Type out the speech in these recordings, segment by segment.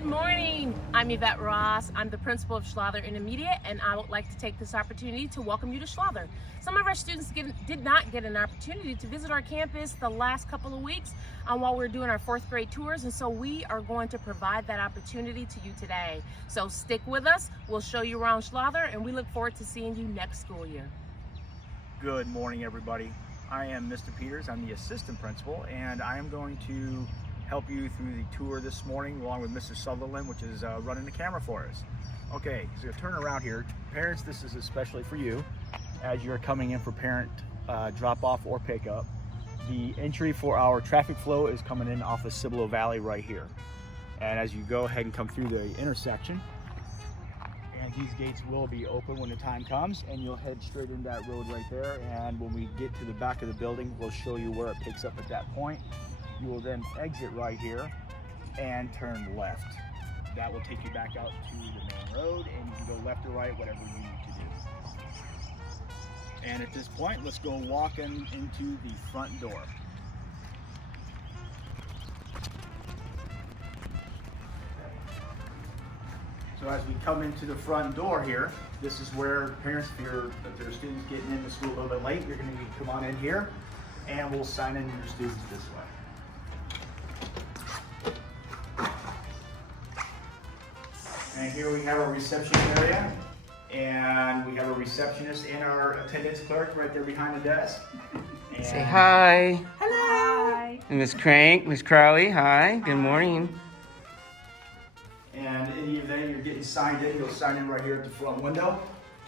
Good morning. I'm Yvette Ross. I'm the principal of Schlather Intermediate, and I would like to take this opportunity to welcome you to Schlather. Some of our students did not get an opportunity to visit our campus the last couple of weeks while we're doing our fourth grade tours, and so we are going to provide that opportunity to you today. So stick with us. We'll show you around Schlather, and we look forward to seeing you next school year. Good morning, everybody. I am Mr. Peters. I'm the assistant principal, and I am going to help you through the tour this morning along with Mr. Sutherland, which is running the camera for us. Okay, so you'll turn around here. Parents, this is especially for you as you're coming in for parent drop-off or pickup. The entry for our traffic flow is coming in off of Cibolo Valley right here. And as you go ahead and come through the intersection, and these gates will be open when the time comes, and you'll head straight into that road right there. And when we get to the back of the building, we'll show you where it picks up at that point. You will then exit right here and turn left. That will take you back out to the main road, and you can go left or right, whatever you need to do. And at this point, let's go walking into the front door. So as we come into the front door here, this is where parents, if their students getting into school a little bit late, you're going to need to come on in here, and we'll sign in your students this way. And here we have our reception area, and we have a receptionist and our attendance clerk right there behind the desk. And say hi. Hello. Hi. And Miss Crank, Miss Crowley, hi. Good morning. And in the event you're getting signed in, you'll sign in right here at the front window.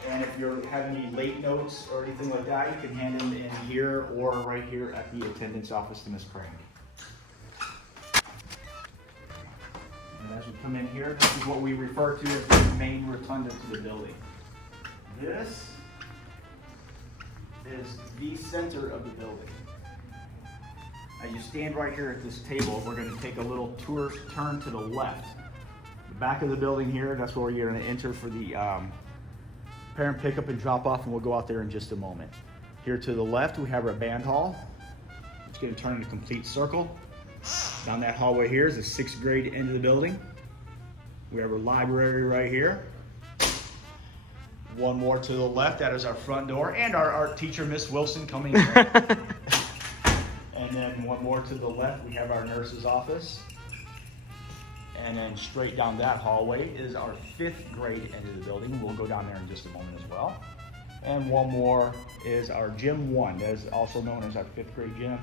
And if you're having any late notes or anything like that, you can hand them in here or right here at the attendance office to Miss Crank. And as we come in here, this is what we refer to as the main rotunda to the building. This is the center of the building. As you stand right here at this table, we're going to take a little turn to the left. The back of the building here, that's where you're going to enter for the parent pickup and drop off, and we'll go out there in just a moment. Here to the left, we have our band hall. It's going to turn in a complete circle. Down that hallway here is the 6th grade end of the building. We have our library right here. One more to the left, that is our front door, and our art teacher, Miss Wilson, coming in. And then one more to the left, we have our nurse's office. And then straight down that hallway is our 5th grade end of the building. We'll go down there in just a moment as well. And one more is our gym 1, that is also known as our 5th grade gym.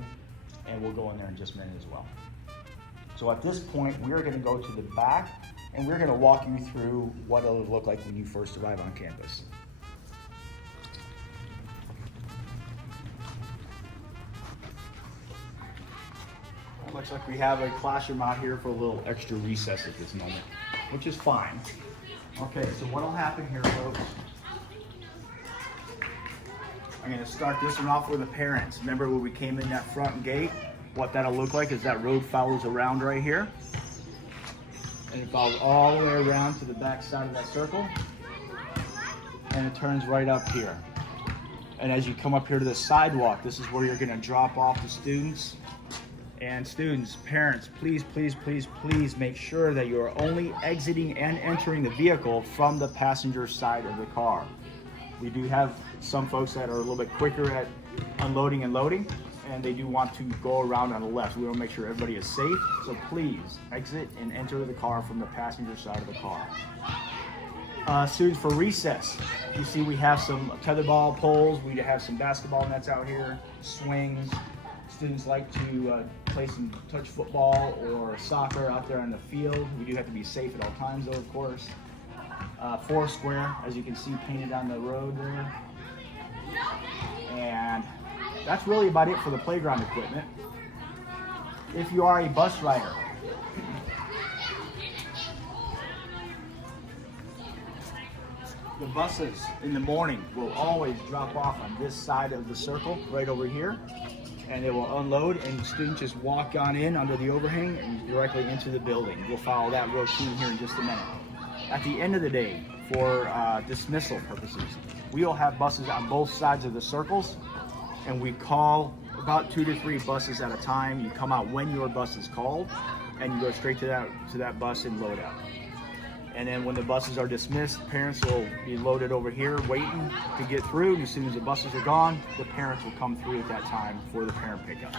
And we'll go in there in just a minute as well. So at this point, we're going to go to the back, and we're going to walk you through what it'll look like when you first arrive on campus. It looks like we have a classroom out here for a little extra recess at this moment, which is fine. Okay, so what'll happen here, folks? I'm going to start this one off with the parents. Remember when we came in that front gate? What that'll look like is that road follows around right here. And it follows all the way around to the back side of that circle. And it turns right up here. And as you come up here to the sidewalk, this is where you're going to drop off the students. And students, parents, please, please, please, please make sure that you are only exiting and entering the vehicle from the passenger side of the car. We do have some folks that are a little bit quicker at unloading and loading, and they do want to go around on the left. We want to make sure everybody is safe, so please exit and enter the car from the passenger side of the car. Students, for recess, you see we have some tetherball poles, we have some basketball nets out here, swings. Students like to play some touch football or soccer out there on the field. We do have to be safe at all times though, of course. Foursquare, as you can see painted on the road there. And that's really about it for the playground equipment. If you are a bus rider, the buses in the morning will always drop off on this side of the circle, right over here. And it will unload, and students just walk on in under the overhang and directly into the building. We'll follow that routine here in just a minute. At the end of the day, for dismissal purposes, we will have buses on both sides of the circles, and we call about 2 to 3 buses at a time. You come out when your bus is called, and you go straight to that bus and load up. And then when the buses are dismissed, parents will be loaded over here waiting to get through. And as soon as the buses are gone, the parents will come through at that time for the parent pickup.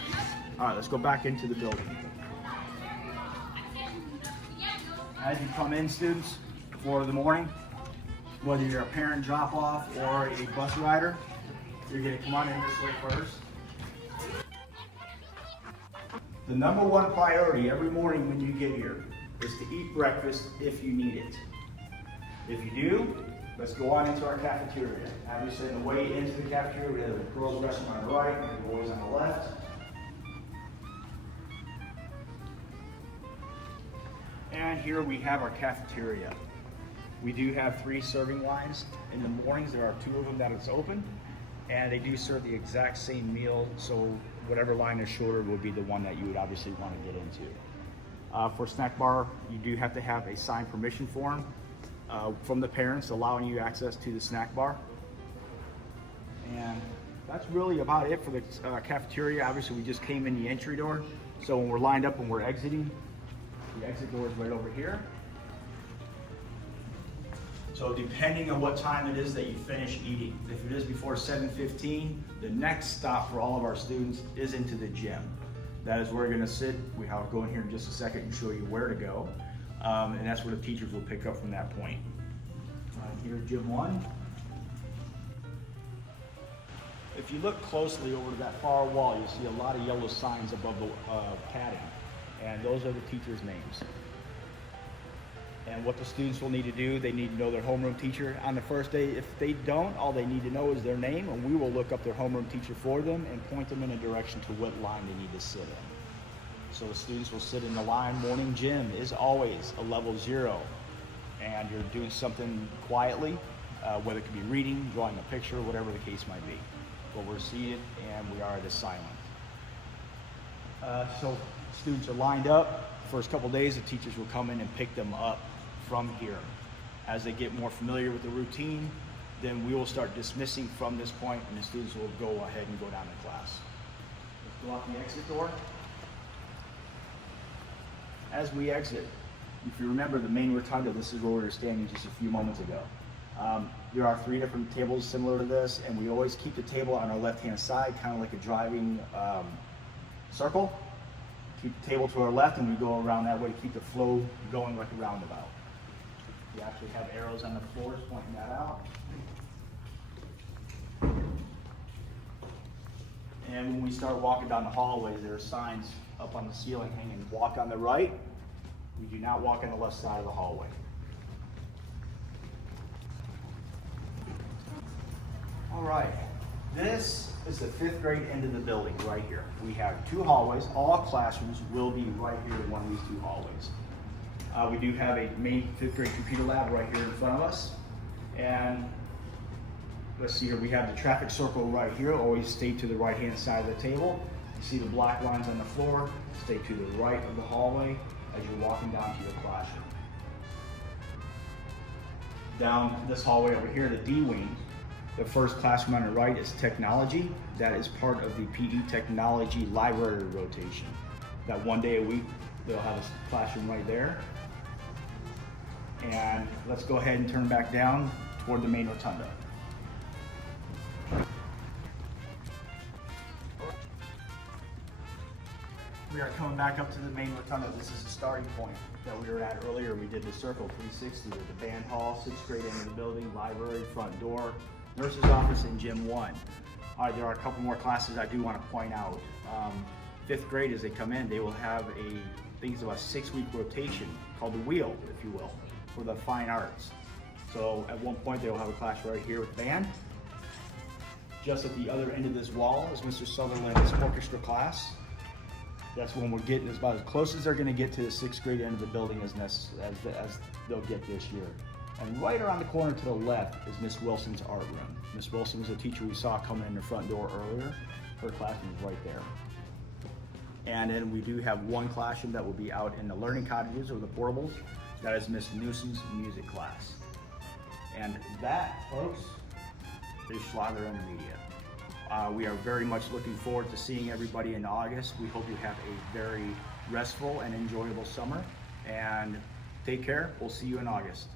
All right, let's go back into the building. As you come in, students, for the morning, whether you're a parent drop-off or a bus rider, you're gonna come on in this way first. The number one priority every morning when you get here is to eat breakfast if you need it. If you do, let's go on into our cafeteria. Obviously, on the way into the cafeteria, we have the girls' restroom on the right and the boys on the left. And here we have our cafeteria. We do have 3 serving lines. In the mornings, there are 2 of them that it's open, and they do serve the exact same meal, so whatever line is shorter would be the one that you would obviously want to get into. For snack bar, you do have to have a signed permission form from the parents allowing you access to the snack bar. And that's really about it for the cafeteria. Obviously, we just came in the entry door, so when we're lined up and we're exiting, the exit door is right over here. So depending on what time it is that you finish eating, if it is before 7:15, the next stop for all of our students is into the gym. That is where we're gonna sit. I'll go in here in just a second and show you where to go. And that's where the teachers will pick up from that point. Here's gym 1. If you look closely over to that far wall, you'll see a lot of yellow signs above the padding. And those are the teachers' names. And what the students will need to do, they need to know their homeroom teacher on the first day. If they don't, all they need to know is their name, and we will look up their homeroom teacher for them and point them in a direction to what line they need to sit in. So the students will sit in the line. Morning gym is always a level 0, and you're doing something quietly, whether it could be reading, drawing a picture, whatever the case might be. But we're seated and we are at a silent. So students are lined up. First couple days, the teachers will come in and pick them up from here. As they get more familiar with the routine, then we will start dismissing from this point, and the students will go ahead and go down to class. Let's go out the exit door. As we exit, if you remember the main rotunda, this is where we were standing just a few moments ago. There are 3 different tables similar to this, and we always keep the table on our left-hand side, kind of like a driving circle. Keep the table to our left, and we go around that way to keep the flow going like a roundabout. We actually have arrows on the floors pointing that out. And when we start walking down the hallways, there are signs up on the ceiling hanging, walk on the right. We do not walk on the left side of the hallway. All right, this is the 5th grade end of the building right here. We have 2 hallways. All classrooms will be right here in one of these 2 hallways. We do have a main 5th grade computer lab right here in front of us. And let's see here, we have the traffic circle right here. Always stay to the right-hand side of the table. You see the black lines on the floor. Stay to the right of the hallway as you're walking down to your classroom. Down this hallway over here, the D wing, the first classroom on the right is technology. That is part of the PE technology library rotation. That 1 day a week, they'll have a classroom right there. And let's go ahead and turn back down toward the main rotunda. We are coming back up to the main rotunda. This is the starting point that we were at earlier. We did the circle 360 with the band hall, 6th grade end of the building, library, front door, nurse's office, and gym 1. All right, there are a couple more classes I do want to point out. 5th grade, as they come in, they will have a 6-week rotation called the wheel, if you will, for the fine arts. So at one point, they will have a class right here with band. Just at the other end of this wall is Mr. Sutherland's orchestra class. That's when we're getting about as close as they're going to get to the 6th grade end of the building as they'll get this year. And right around the corner to the left is Miss Wilson's art room. Miss Wilson was a teacher we saw coming in the front door earlier. Her classroom is right there. And then we do have 1 classroom that will be out in the learning cottages or the portables. That is Miss Newsom's music class. And that, folks, is Schlather Intermediate. We are very much looking forward to seeing everybody in August. We hope you have a very restful and enjoyable summer, and take care. We'll see you in August.